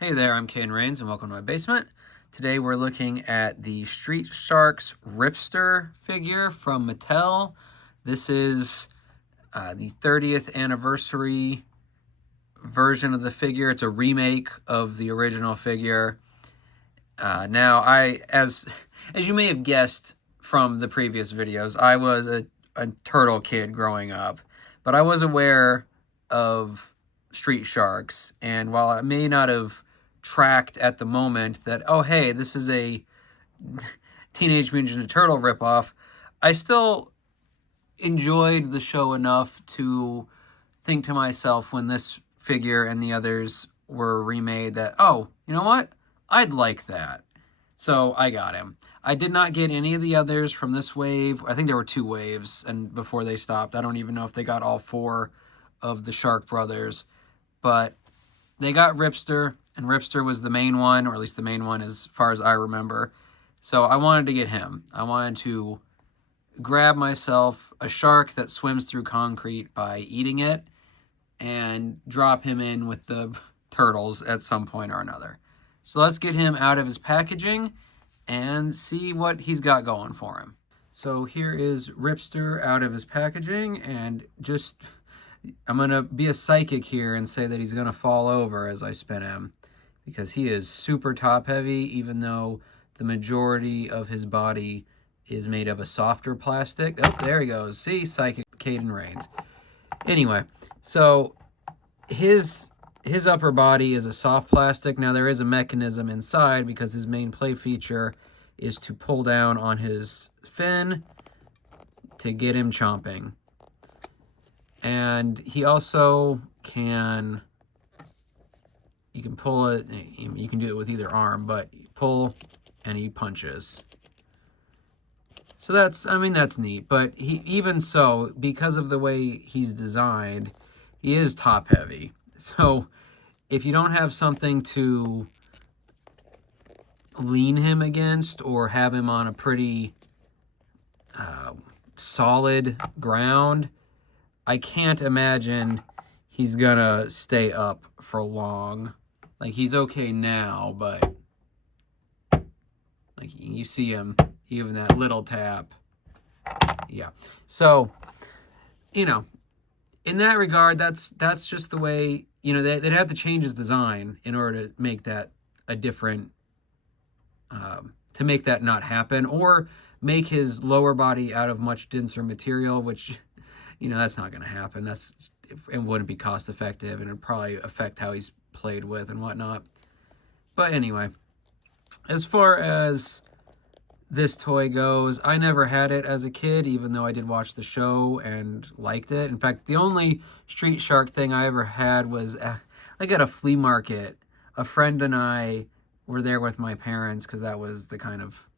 Hey there, I'm Kane Rains and welcome to my basement. Today we're looking at the Street Sharks Ripster figure from Mattel. This is the 30th anniversary version of the figure. It's a remake of the original figure. As you may have guessed from the previous videos, I was a turtle kid growing up, but I was aware of Street Sharks, and while I may not have tracked at the moment that, oh hey, this is a Teenage Mutant Ninja Turtle ripoff, I still enjoyed the show enough to think to myself when this figure and the others were remade that, oh, you know what? I'd like that. So I got him. I did not get any of the others from this wave. I think there were 2 waves, and before they stopped, I don't even know if they got all 4 of the Shark Brothers, but they got Ripster, and Ripster was the main one, or at least the main one as far as I remember. So I wanted to get him. I wanted to grab myself a shark that swims through concrete by eating it and drop him in with the turtles at some point or another. So let's get him out of his packaging and see what he's got going for him. So here is Ripster out of his packaging, and I'm going to be a psychic here and say that he's going to fall over as I spin him, because he is super top heavy, even though the majority of his body is made of a softer plastic. Oh, there he goes. See, psychic Caden Rains. Anyway, so his upper body is a soft plastic. Now, there is a mechanism inside because his main play feature is to pull down on his fin to get him chomping. And he also can, you can pull it, you can do it with either arm, but you pull and he punches. So that's neat. But even so, because of the way he's designed, he is top heavy. So if you don't have something to lean him against or have him on a pretty solid ground, I can't imagine he's gonna stay up for long. Like, he's okay now, but like you see him, even that little tap. Yeah. So, in that regard, that's just the way, they'd have to change his design in order to make that a different, to make that not happen, or make his lower body out of much denser material, which, that's not going to happen. It wouldn't be cost effective, and it'd probably affect how he's played with and whatnot. But anyway, as far as this toy goes, I never had it as a kid, even though I did watch the show and liked it. In fact, the only Street Shark thing I ever had was like at a flea market. A friend and I were there with my parents because that was the kind of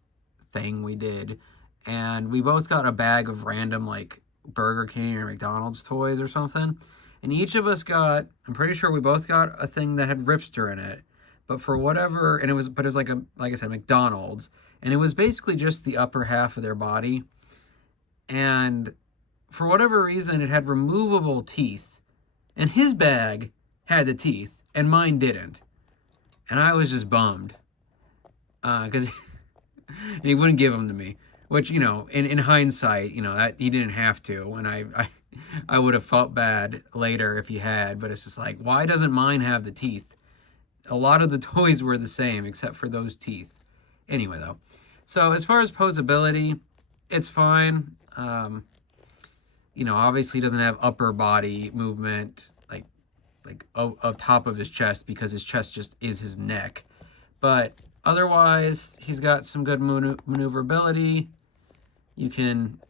thing we did. And we both got a bag of random, like, Burger King or McDonald's toys or something. And each of us got, I'm pretty sure we both got a thing that had Ripster in it. But for whatever, but it was like I said, McDonald's. And it was basically just the upper half of their body. And for whatever reason, it had removable teeth. And his bag had the teeth, and mine didn't. And I was just bummed. Because he wouldn't give them to me. Which, in hindsight, that he didn't have to. And I would have felt bad later if he had. But it's just like, why doesn't mine have the teeth? A lot of the toys were the same, except for those teeth. Anyway, though. So as far as posability, it's fine. Obviously he doesn't have upper body movement, like of top of his chest, because his chest just is his neck. But otherwise, he's got some good maneuverability. You can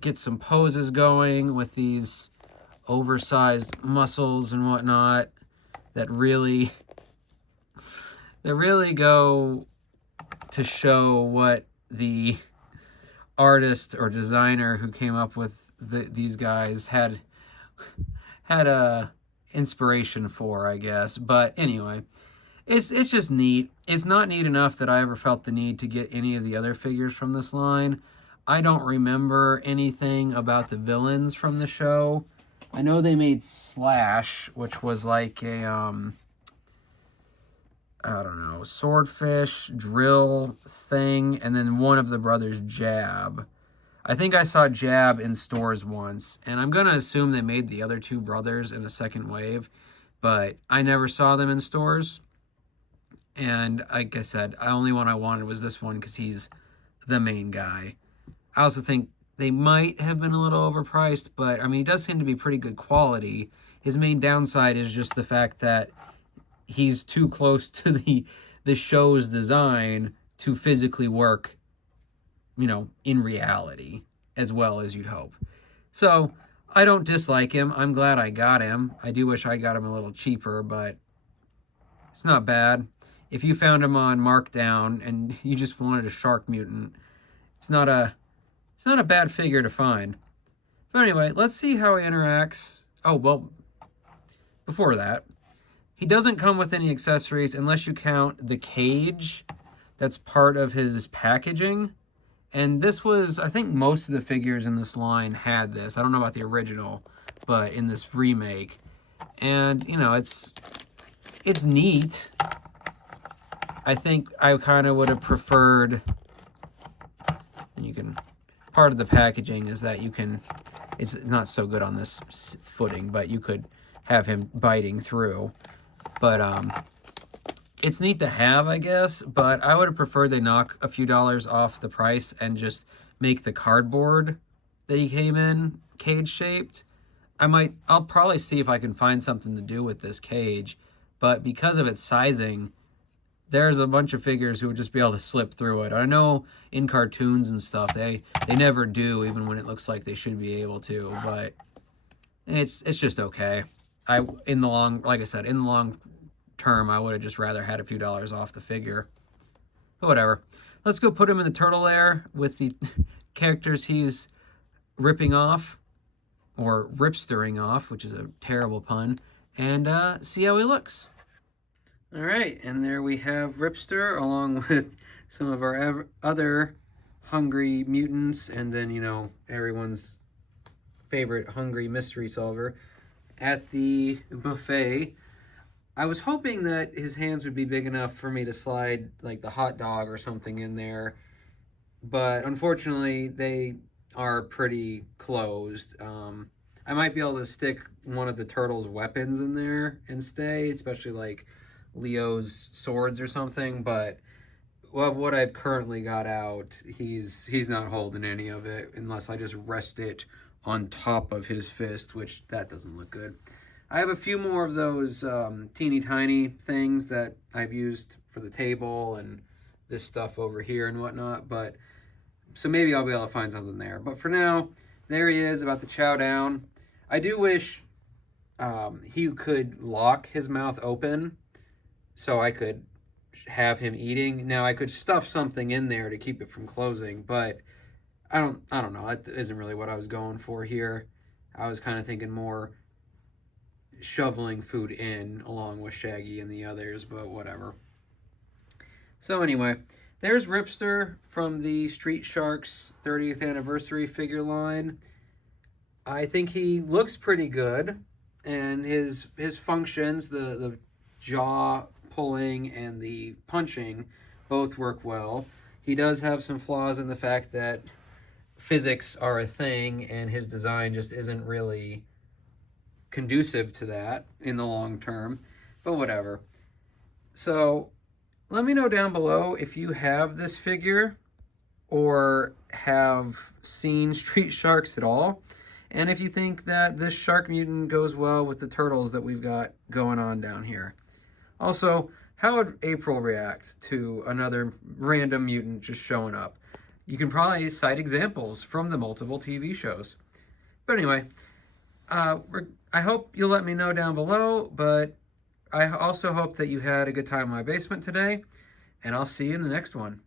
get some poses going with these oversized muscles and whatnot that really go to show what the artist or designer who came up with these guys had a inspiration for, I guess. But anyway, it's just neat. It's not neat enough that I ever felt the need to get any of the other figures from this line. I don't remember anything about the villains from the show. I know they made Slash, which was like a I don't know, swordfish, drill thing, and then one of the brothers, Jab. I think I saw Jab in stores once, and I'm going to assume they made the other two brothers in a second wave, but I never saw them in stores. And like I said, the only one I wanted was this one because he's the main guy. I also think they might have been a little overpriced, but I mean, he does seem to be pretty good quality. His main downside is just the fact that he's too close to the show's design to physically work, you know, in reality as well as you'd hope. So I don't dislike him. I'm glad I got him. I do wish I got him a little cheaper, but it's not bad. If you found him on Markdown and you just wanted a shark mutant, it's not a bad figure to find. But anyway, let's see how he interacts. Oh, well, before that, he doesn't come with any accessories unless you count the cage that's part of his packaging. And this was, I think most of the figures in this line had this. I don't know about the original, but in this remake. And, you know, it's neat. I think I kind of would have preferred, and you can, part of the packaging is that you can, it's not so good on this footing, but you could have him biting through. But it's neat to have, I guess, but I would have preferred they knock a few dollars off the price and just make the cardboard that he came in cage shaped. I'll probably see if I can find something to do with this cage, but because of its sizing, there's a bunch of figures who would just be able to slip through it. I know in cartoons and stuff, they never do, even when it looks like they should be able to, but it's just okay. Like I said, in the long term, I would have just rather had a few dollars off the figure. But whatever. Let's go put him in the turtle lair with the characters he's ripping off, or ripstering off, which is a terrible pun, and see how he looks. All right, and there we have Ripster along with some of our other hungry mutants, and then, you know, everyone's favorite hungry mystery solver at the buffet. I was hoping that his hands would be big enough for me to slide like the hot dog or something in there, but unfortunately they are pretty closed. I might be able to stick one of the turtle's weapons in there and stay, especially like Leo's swords or something, but what I've currently got out, he's not holding any of it unless I just rest it on top of his fist, which that doesn't look good. I have a few more of those teeny tiny things that I've used for the table and this stuff over here and whatnot, but so maybe I'll be able to find something there. But for now, there he is about to chow down. I do wish he could lock his mouth open so I could have him eating. Now I could stuff something in there to keep it from closing, but I don't know. That isn't really what I was going for here. I was kind of thinking more shoveling food in along with Shaggy and the others, but whatever. So anyway, there's Ripster from the Street Sharks 30th anniversary figure line. I think he looks pretty good, and his functions, the jaw pulling and the punching, both work well. He does have some flaws in the fact that physics are a thing, and his design just isn't really conducive to that in the long term, but whatever. So let me know down below if you have this figure or have seen Street Sharks at all, and if you think that this shark mutant goes well with the turtles that we've got going on down here. Also, how would April react to another random mutant just showing up? You can probably cite examples from the multiple TV shows. But anyway, I hope you'll let me know down below, but I also hope that you had a good time in my basement today, and I'll see you in the next one.